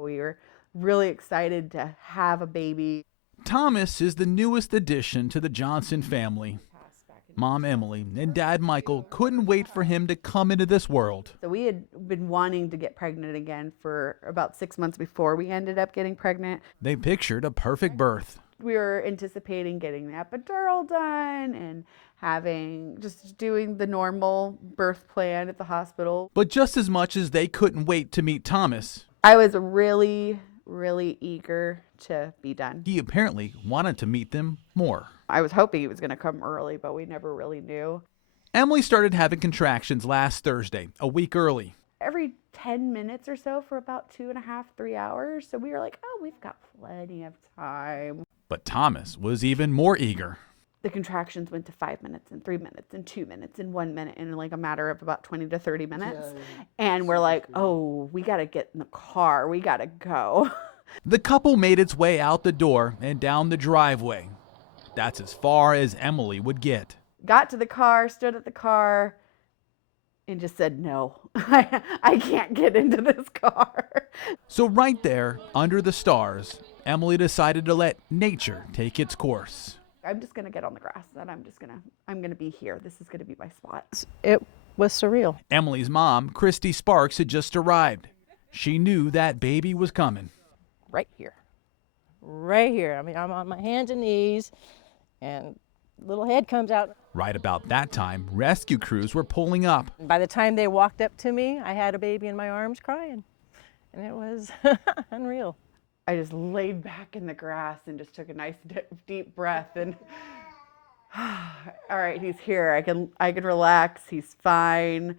We were really excited to have a baby. Thomas is the newest addition to the Johnson family. Mom Emily and Dad Michael couldn't wait for him to come into this world. So we had been wanting to get pregnant again for about 6 months before we ended up getting pregnant. They pictured a perfect birth. We were anticipating getting the epidural done and doing the normal birth plan at the hospital. But just as much as they couldn't wait to meet Thomas, I was really eager to be done. he apparently wanted to meet them more. I was hoping he was going to come early, but we never really knew. Emily started having contractions last Thursday, a week early. Every 10 minutes or so for about 2.5, 3 hours. So we were like, oh, we've got plenty of time. But Thomas was even more eager. The contractions went to 5 minutes and 3 minutes and 2 minutes and 1 minute in like a matter of about 20 to 30 minutes. And we're like, oh, we got to get in the car. We got to go. The couple made its way out the door and down the driveway. That's as far as Emily would get. Got to the car, stood at the car, and just said, no, I can't get into this car. So right there, under the stars, Emily decided to let nature take its course. I'm just going to get on the grass and I'm going to be here. This is going to be my spot. It was surreal. Emily's mom, Christy Sparks, had just arrived. She knew that baby was coming. Right here. Right here. I mean, I'm on my hands and knees, and little head comes out. Right about that time, rescue crews were pulling up. By the time they walked up to me, I had a baby in my arms crying, and it was unreal. I just laid back in the grass and just took a nice deep breath and all right, he's here. I can relax. He's fine.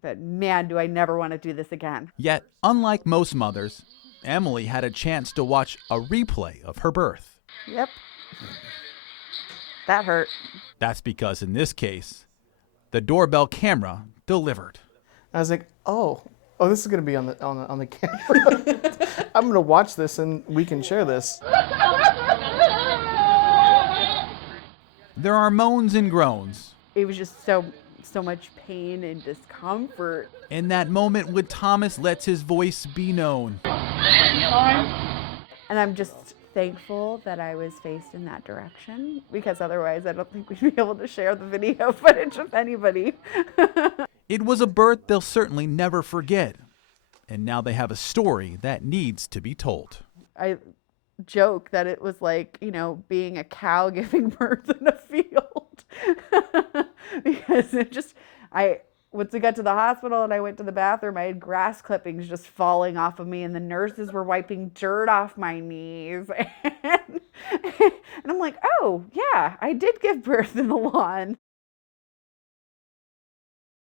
But man, do I never want to do this again. Yet, unlike most mothers, Emily had a chance to watch a replay of her birth. Yep. That hurt. That's because in this case, the doorbell camera delivered. I was like, oh, this is gonna be on the camera. I'm gonna watch this and we can share this. There are moans and groans. It was just so much pain and discomfort. In that moment when Thomas lets his voice be known. And I'm just thankful that I was faced in that direction, because otherwise I don't think we'd be able to share the video footage with anybody. It was a birth they'll certainly never forget. And now they have a story that needs to be told. I joke that it was like, being a cow giving birth in a field. Because once we got to the hospital and I went to the bathroom, I had grass clippings just falling off of me and the nurses were wiping dirt off my knees. And I'm like, oh, yeah, I did give birth in the lawn.